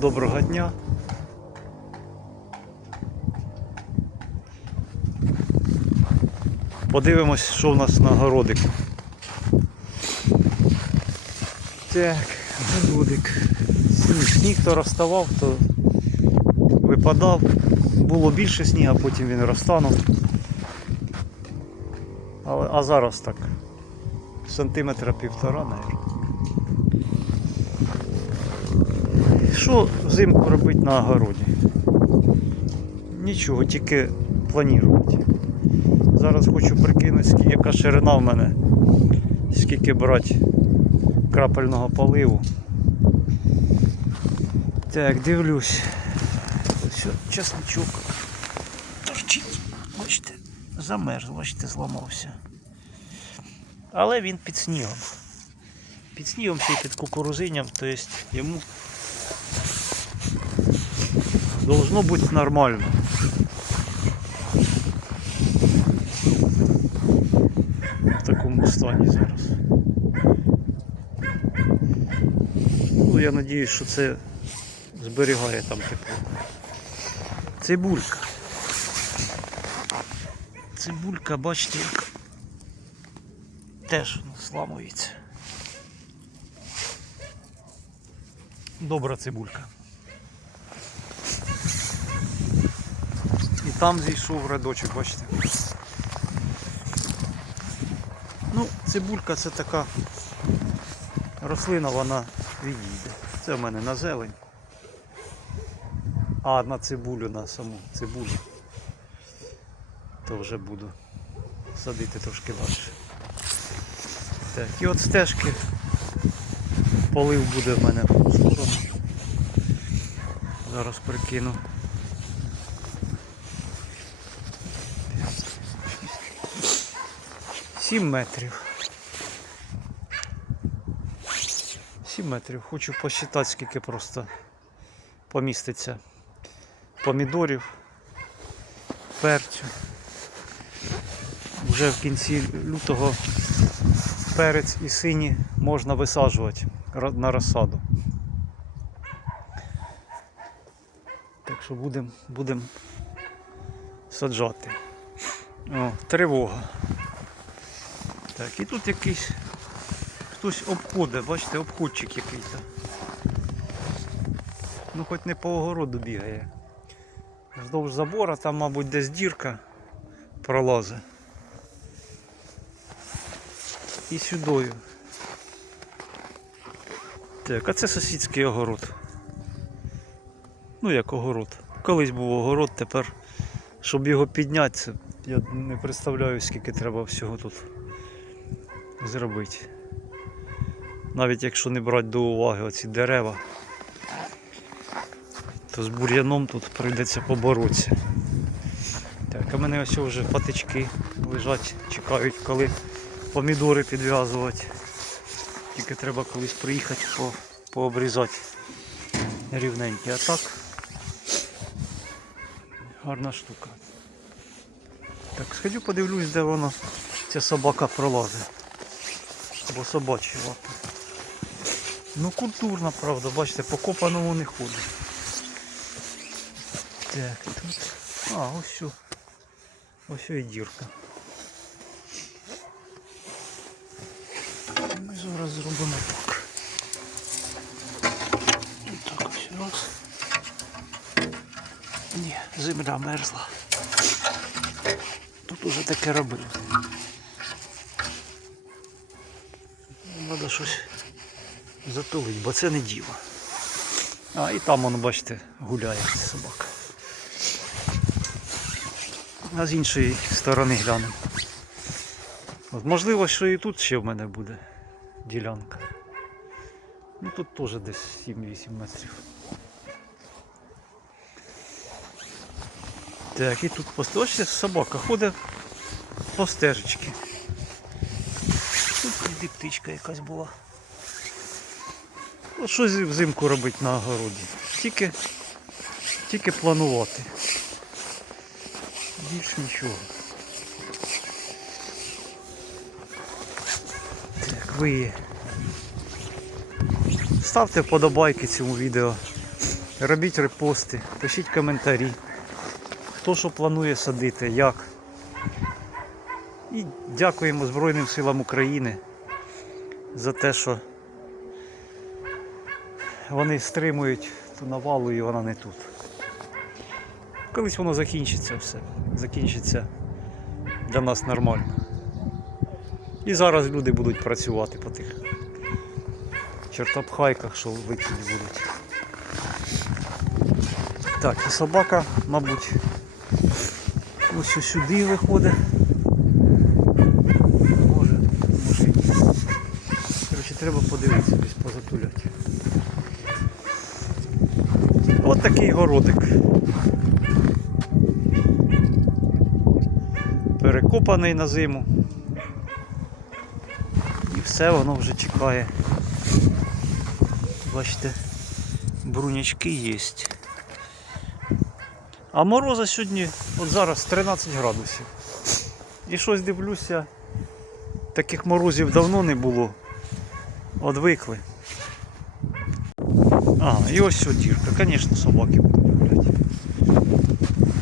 Доброго дня. Подивимось, що в нас на городику. Так, городик. Сніг, то розставав, то випадав. Було більше снігу, а потім він розтанув. Але, а зараз так. Сантиметра півтора, мабуть. Що взимку робити на огороді? Нічого, тільки планувати. Зараз хочу прикинути, яка ширина в мене, скільки брати крапельного поливу. Так, дивлюсь. Ось чесничок. Торчить. Бачите, замерз, бачите, зламався. Але він під снігом. Під снігом ще й під кукурузинням, то есть йому должно бути нормально. В такому стані зараз. Ну, я надіюсь, що це зберігає там тепло. Цибулька. Цибулька, бачите, як теж сламується. Добра цибулька. І там зійшов рядочок, бачите. Ну, цибулька це така рослина, вона відійде. Це в мене на зелень. А на цибулю, на саму цибулю. То вже буду садити трошки далі. Так, і от стежки. Полив буде в мене в сторону. Зараз прикину. 7 метрів. 7 метрів. Хочу посчитати, скільки просто поміститься помідорів, перцю. Вже в кінці лютого перець і сині можна висаджувати на розсаду. Так що будемо будем саджати. О, тривога. Так, і тут якийсь хтось обходить, бачите, обходчик якийсь. Ну хоч не по огороду бігає. Вздовж забора, там, мабуть, десь дірка пролазить. І сюдою. Так, а це сусідський огород. Ну як огород. Колись був огород, тепер, щоб його підняти, я не представляю, скільки треба всього тут зробити. Навіть якщо не брати до уваги оці дерева, то з бур'яном тут прийдеться поборотися. Так, а мене ось вже патички лежать, чекають, коли помідори підв'язувати. Тільки треба колись приїхати по, пообрізати рівненькі. А так гарна штука. Так, сходю подивлюсь, де воно ця собака пролазить. Бо собачі лапи. Ну культурна, правда, бачите, по копаному не ходить. Так, тут. А, ось що. Ось і дірка. Ми зараз зробимо так. Так ось раз. Ні, земля мерзла. Тут уже таке робили. Треба щось затулити, бо це не діло. А і там воно, бачите, гуляє собака. А з іншої сторони глянемо. От, можливо, що і тут ще в мене буде ділянка. Ну тут теж десь 7-8 метрів. Так, і тут посточся собака ходить по стежечці. Тут і птичка якась була. От що взимку робити на огороді? Тільки, тільки планувати. Більш нічого. Так, ставте вподобайки цьому відео. робіть репости, пишіть коментарі, хто що планує садити, як. І дякуємо Збройним силам України за те, що вони стримують ту навалу і вона не тут. Колись воно закінчиться все. Закінчиться для нас нормально. І зараз люди будуть працювати по тих чертопхайках, що викиді будуть. Так, і собака, мабуть, ось сюди виходить. Може, може. Коротше, треба подивитися, десь позатуляти. От такий городик. Перекопаний на зиму. Все воно вже чекає. Бачите, брунячки є. А мороза сьогодні, от зараз 13 градусів. І щось дивлюся, таких морозів давно не було. Одвикли. А, і ось сьо дірка. Звісно, собаки будуть гуляти.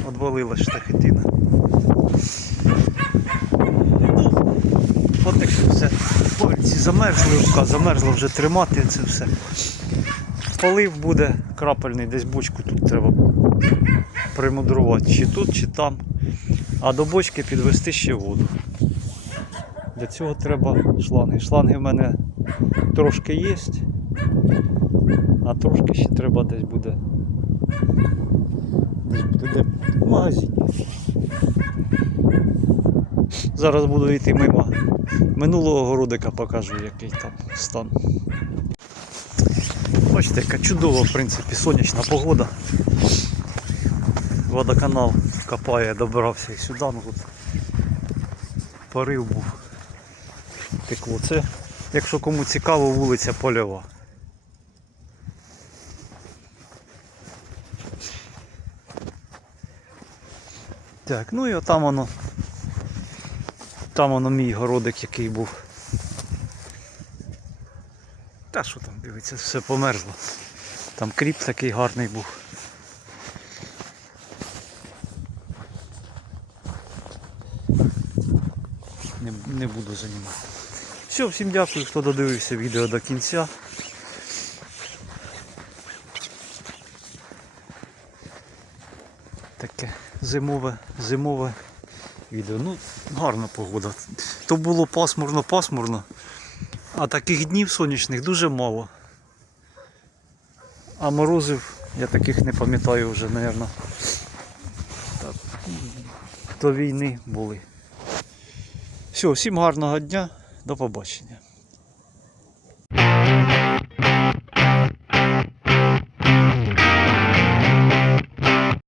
Одвалилась штахетина. Ну, от таке все. Пальці замерзли, замерзла вже тримати це все. Полив буде крапельний, десь бочку тут треба примудрувати. Чи тут, чи там. А до бочки підвести ще воду. Для цього треба шланги. Шланги в мене трошки є, а трошки ще треба десь буде. Десь буде де в магазині. Зараз буду йти мимо минулого городика, покажу, який там стан. Бачите, яка чудова, в принципі, сонячна погода. Водоканал копає, добирався і сюди, ну тут порив був. Текло. Це, якщо кому цікаво, вулиця Польова. Так, ну і отам воно. Там воно мій городик який був. Та що там дивиться, все померзло. Там кріп такий гарний був. Не, не буду займати. Все, всім дякую, хто додивився відео до кінця. Таке зимове, зимове відео. Ну, гарна погода. То було пасмурно, пасмурно, а таких днів сонячних дуже мало. А морозів я таких не пам'ятаю вже, мабуть. До війни були. Все, всім гарного дня, до побачення.